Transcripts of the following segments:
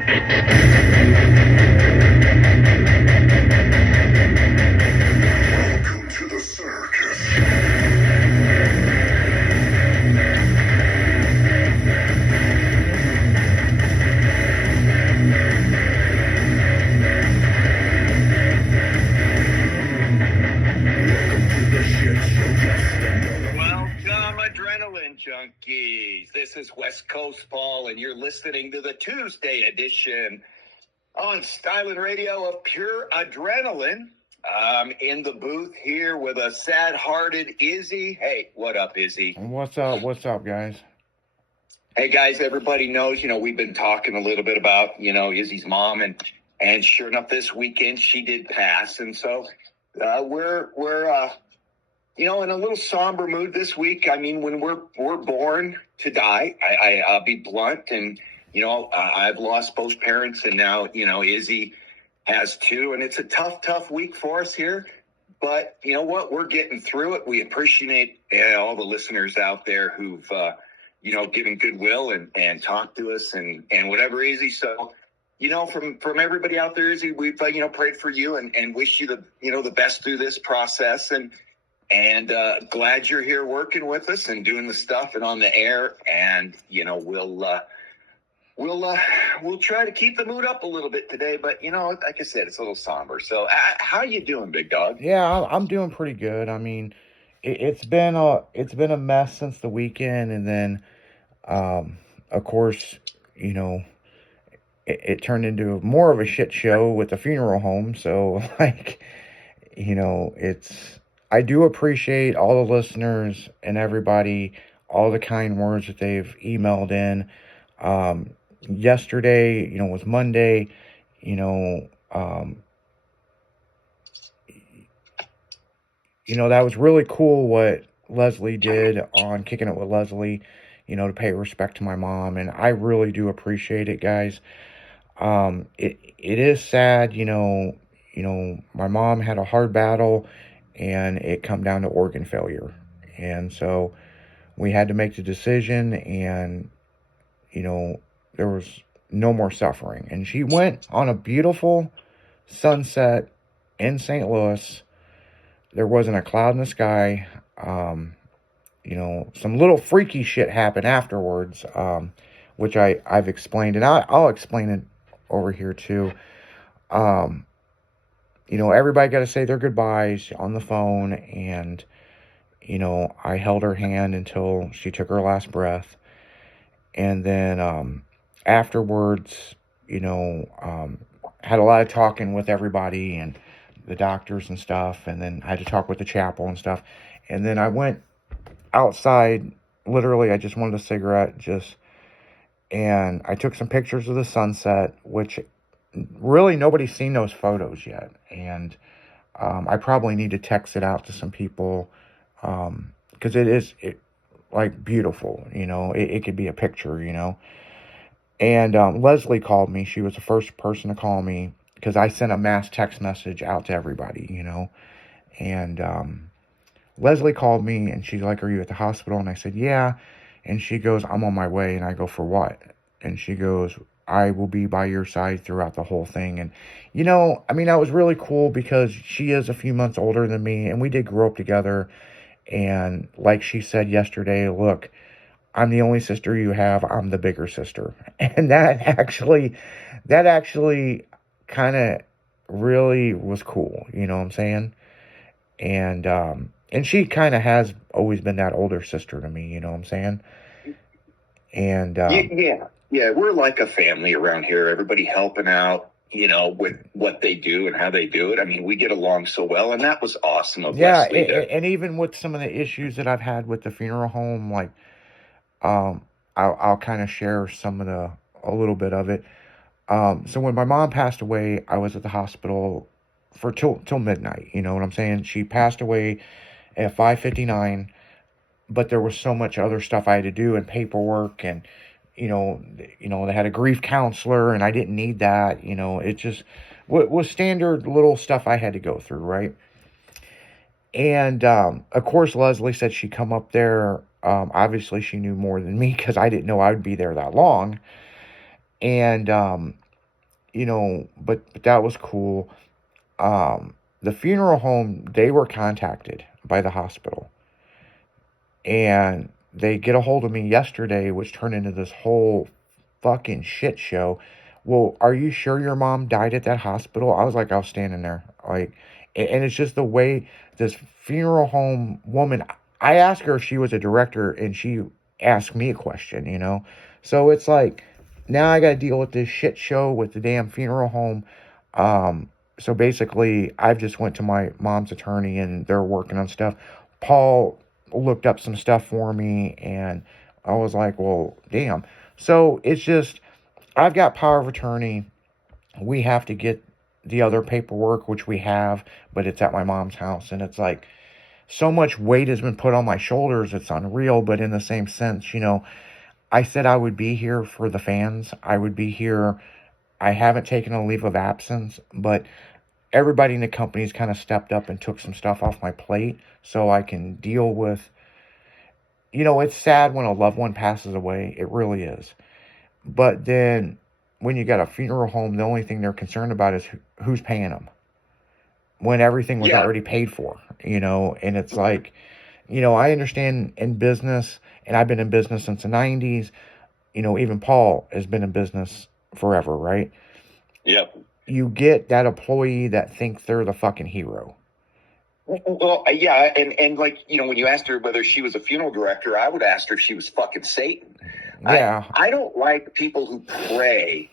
Welcome to the circus. Welcome, Adrenaline Junkies. This is West Coast Paul, and you're listening to the Tuesday edition on Styling Radio of Pure Adrenaline. I'm in the booth here with a sad-hearted Izzy. Hey, what up, Izzy? What's up? What's up, guys? Hey, guys, everybody knows, we've been talking a little bit about, Izzy's mom, and sure enough, this weekend she did pass, and so we're in a little somber mood this week. I mean, when we're born to die, I'll be blunt, and I've lost both parents, and now Izzy has two, and it's a tough week for us here. But you know what? We're getting through it. We appreciate all the listeners out there who've given goodwill and talked to us and whatever, Izzy. So from everybody out there, Izzy, we've prayed for you and wish you the best through this process, and glad you're here working with us and doing the stuff and on the air. And we'll try to keep the mood up a little bit today. But like I said, it's a little somber. So how you doing, big dog? Yeah, I'm doing pretty good. I mean, it's been a mess since the weekend, and then of course, it turned into more of a shit show with the funeral home. So I do appreciate all the listeners and everybody, all the kind words that they've emailed in. Yesterday, was Monday, that was really cool what Leslie did on Kicking It with Leslie, to pay respect to my mom. And I really do appreciate it, guys. It is sad, my mom had a hard battle, and it come down to organ failure. And so we had to make the decision, and, there was no more suffering. And she went on a beautiful sunset in St. Louis. There wasn't a cloud in the sky. Some little freaky shit happened afterwards, which I've explained, and I'll explain it over here too. Everybody got to say their goodbyes on the phone, and, I held her hand until she took her last breath. And then, afterwards, had a lot of talking with everybody and the doctors and stuff. And then I had to talk with the chapel and stuff. And then I went outside, literally, I just wanted a cigarette, and I took some pictures of the sunset, which really nobody's seen those photos yet. And I probably need to text it out to some people, because it is beautiful, it could be a picture, And Leslie called me. She was the first person to call me, because I sent a mass text message out to everybody, And Leslie called me, and she's like, "Are you at the hospital?" And I said, "Yeah." And she goes, "I'm on my way." And I go, "For what?" And she goes, "I will be by your side throughout the whole thing." And, that was really cool, because she is a few months older than me, and we did grow up together. And like she said yesterday, "Look, I'm the only sister you have. I'm the bigger sister." And that actually kind of really was cool. You know what I'm saying? And she kind of has always been that older sister to me. You know what I'm saying? And yeah, we're like a family around here. Everybody helping out, with what they do and how they do it. I mean, we get along so well, and that was awesome of Leslie. And even with some of the issues that I've had with the funeral home, I'll kind of share a little bit of it. So when my mom passed away, I was at the hospital for till midnight. You know what I'm saying? She passed away at 5:59, but there was so much other stuff I had to do and paperwork, and they had a grief counselor, and I didn't need that. It just was standard little stuff I had to go through, right? And of course, Leslie said she'd come up there. Obviously, she knew more than me, because I didn't know I would be there that long. And but that was cool. The funeral home, they were contacted by the hospital, and they get a hold of me yesterday, which turned into this whole fucking shit show. Well, are you sure your mom died at that hospital? I was standing there, like, and it's just the way this funeral home woman. I asked her if she was a director, and she asked me a question. So it's like, now I got to deal with this shit show with the damn funeral home. So basically, I've just went to my mom's attorney, and they're working on stuff. Paul looked up some stuff for me, and I was like, well, damn. So it's just, I've got power of attorney. We have to get the other paperwork, which we have, but it's at my mom's house. And it's like, so much weight has been put on my shoulders. It's unreal. But in the same sense, I said I would be here for the fans. I would be here. I haven't taken a leave of absence, but everybody in the company's kind of stepped up and took some stuff off my plate so I can deal with, it's sad when a loved one passes away. It really is. But then when you got a funeral home, the only thing they're concerned about is who's paying them when everything was already paid for, and it's like, I understand in business, and I've been in business since the 90s, even Paul has been in business forever, right? Yep. You get that employee that thinks they're the fucking hero. Well, yeah, and like, when you asked her whether she was a funeral director, I would ask her if she was fucking Satan. Yeah. I don't like people who prey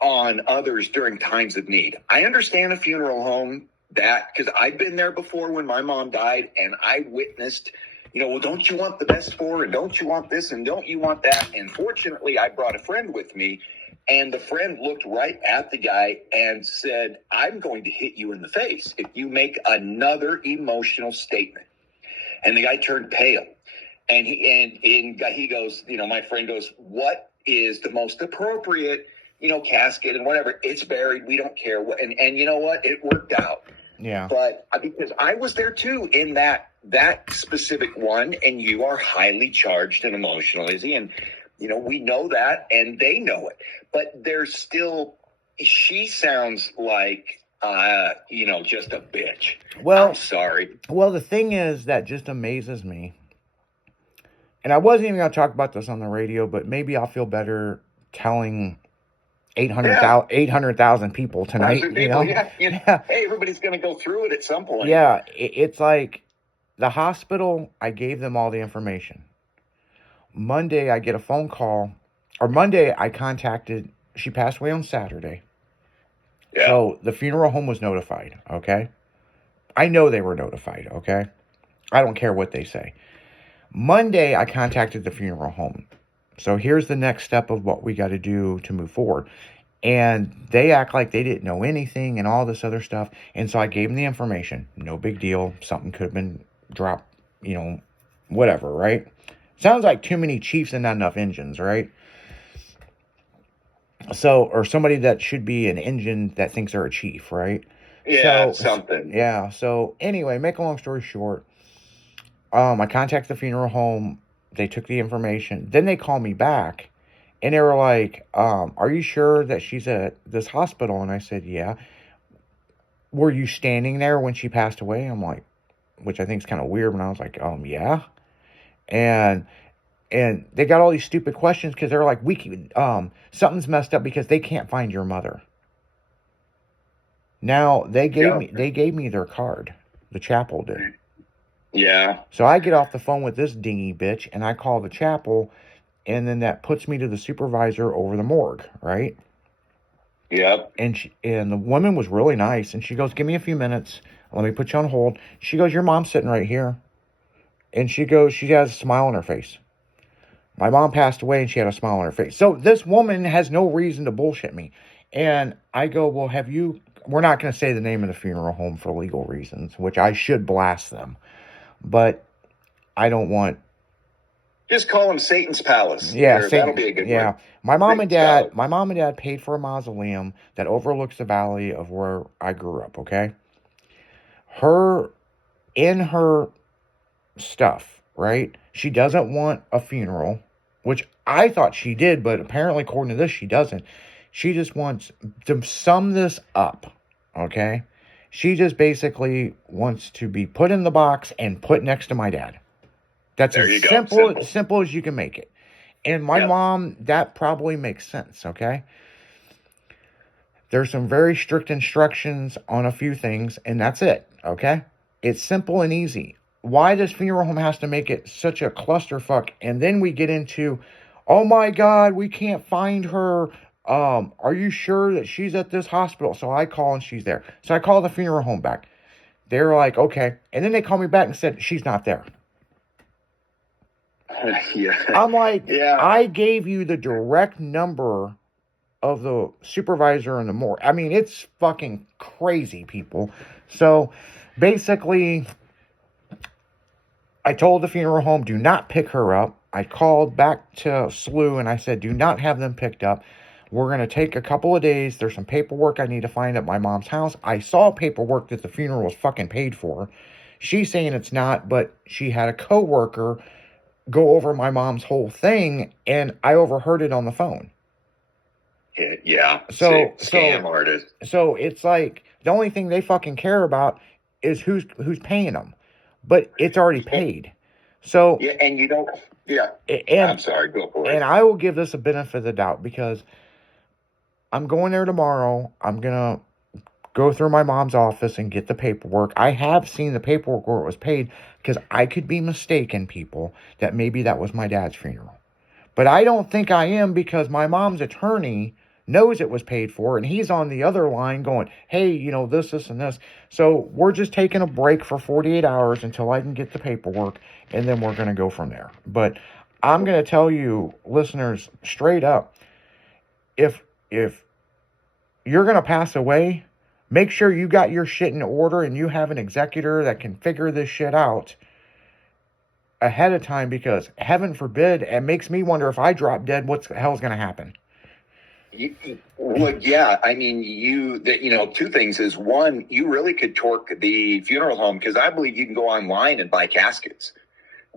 on others during times of need. I understand a funeral home, that, because I've been there before when my mom died, and I witnessed, well, don't you want the best for, and don't you want this, and don't you want that? And fortunately, I brought a friend with me, and the friend looked right at the guy and said, I'm going to hit you in the face if you make another emotional statement. And the guy turned pale. And he goes, my friend goes, what is the most appropriate, casket and whatever? It's buried. We don't care. And you know what? It worked out. Yeah. But because I was there too in that specific one, and you are highly charged and emotional, Izzy. And, we know that, and they know it. But there's still, she sounds like, just a bitch. Well, I'm sorry. Well, the thing is that just amazes me. And I wasn't even going to talk about this on the radio, but maybe I'll feel better telling 800,000 people tonight. Yeah. Hey, everybody's going to go through it at some point. Yeah, it's like the hospital, I gave them all the information. Monday, I get a phone call. Or Monday, I contacted, she passed away on Saturday. Yeah. So the funeral home was notified, okay? I know they were notified, okay? I don't care what they say. Monday, I contacted the funeral home. So here's the next step of what we got to do to move forward. And they act like they didn't know anything and all this other stuff. And so I gave them the information. No big deal. Something could have been dropped, whatever, right? Sounds like too many chiefs and not enough engines, right? So, or somebody that should be an engine that thinks they're a chief, right? Yeah, something. Yeah. So anyway, make a long story short, I contacted the funeral home. They took the information. Then they called me back, and they were like, are you sure that she's at this hospital? And I said, yeah. Were you standing there when she passed away? I'm like, which I think is kind of weird. And I was like, yeah. And they got all these stupid questions because they're like, something's messed up because they can't find your mother. Now they gave me their card. The chapel did. Yeah. So I get off the phone with this dingy bitch, and I call the chapel, and then that puts me to the supervisor over the morgue, right? Yep. And the woman was really nice, and she goes, give me a few minutes. Let me put you on hold. She goes, your mom's sitting right here. And she goes, she has a smile on her face. My mom passed away, and she had a smile on her face. So this woman has no reason to bullshit me. And I go, well, we're not going to say the name of the funeral home for legal reasons, which I should blast them. But I don't want. Just call them Satan's Palace. Yeah, that'll be a good one. My mom and dad paid for a mausoleum that overlooks the valley of where I grew up. Okay. In her stuff, right? She doesn't want a funeral, which I thought she did, but apparently, according to this, she doesn't. She just wants to sum this up, okay? She just basically wants to be put in the box and put next to my dad. That's There you as go. simple as you can make it. And my Yep. mom, that probably makes sense, okay? There's some very strict instructions on a few things, and that's it, okay? It's simple and easy. Why does funeral home has to make it such a clusterfuck? And then we get into, oh my God, we can't find her. Are you sure that she's at this hospital? So I call and she's there. So I call the funeral home back. They're like, okay. And then they call me back and said, she's not there. Yeah. I'm like, Yeah. I gave you the direct number of the supervisor in the morgue. I mean, it's fucking crazy, people. So basically, I told the funeral home, do not pick her up. I called back to SLU and I said, do not have them picked up. We're going to take a couple of days. There's some paperwork I need to find at my mom's house. I saw paperwork that the funeral was fucking paid for. She's saying it's not, but she had a coworker go over my mom's whole thing, and I overheard it on the phone. Yeah. So Scam artist. So it's like the only thing they fucking care about is who's paying them, but it's already paid. So Yeah, and you don't. Yeah. and I'm sorry. Go for it. and I will give this a benefit of the doubt because I'm going there tomorrow. I'm gonna go through my mom's office and get the paperwork. I have seen the paperwork where it was paid because I could be mistaken, people, that maybe that was my dad's funeral. But I don't think I am because my mom's attorney knows it was paid for and he's on the other line going, hey, you know, this, and this. So we're just taking a break for 48 hours until I can get the paperwork and then we're going to go from there. But I'm going to tell you, listeners, straight up, if you're going to pass away, make sure you got your shit in order and you have an executor that can figure this shit out ahead of time because heaven forbid, it makes me wonder if I drop dead, what the hell's going to happen? Well, yeah. I mean, two things is one, you really could torque the funeral home because I believe you can go online and buy caskets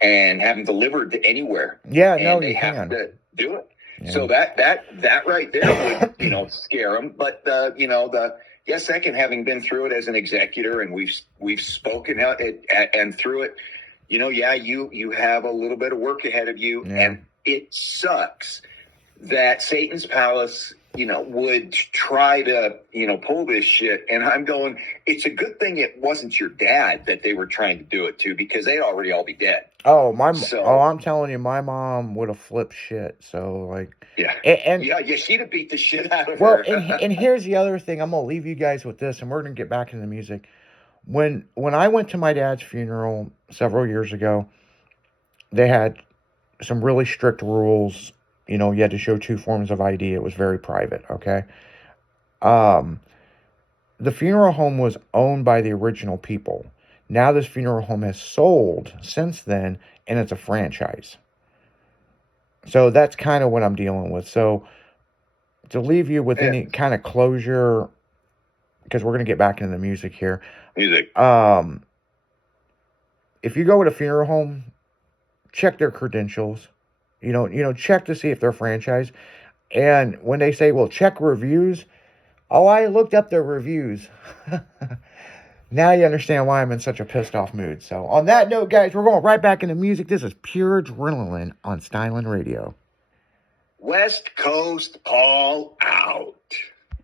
and have them delivered to anywhere. Yeah, and no, they you have can. to do it. Yeah. So that right there would, scare them. But second, having been through it as an executor and we've spoken out and through it, you have a little bit of work ahead of you, and it sucks that Satan's Palace, would try to, pull this shit. And I'm going, it's a good thing it wasn't your dad that they were trying to do it to because they'd already all be dead. Oh, I'm telling you, my mom would have flipped shit. So like, yeah, and she'd have beat the shit out of her. Well, and here's the other thing. I'm gonna leave you guys with this, and we're gonna get back into the music. When I went to my dad's funeral several years ago, they had some really strict rules. You had to show 2 forms of ID. It was very private. Okay. The funeral home was owned by the original people. Now this funeral home has sold since then, and it's a franchise. So that's kind of what I'm dealing with. So to leave you with any kind of closure, because we're going to get back into the music here. Music. If you go to a funeral home, check their credentials. Check to see if they're franchise. And when they say, well, check reviews. Oh, I looked up their reviews. Now you understand why I'm in such a pissed off mood. So on that note, guys, we're going right back into music. This is Pure Adrenaline on Stylin' Radio. West Coast Paul out.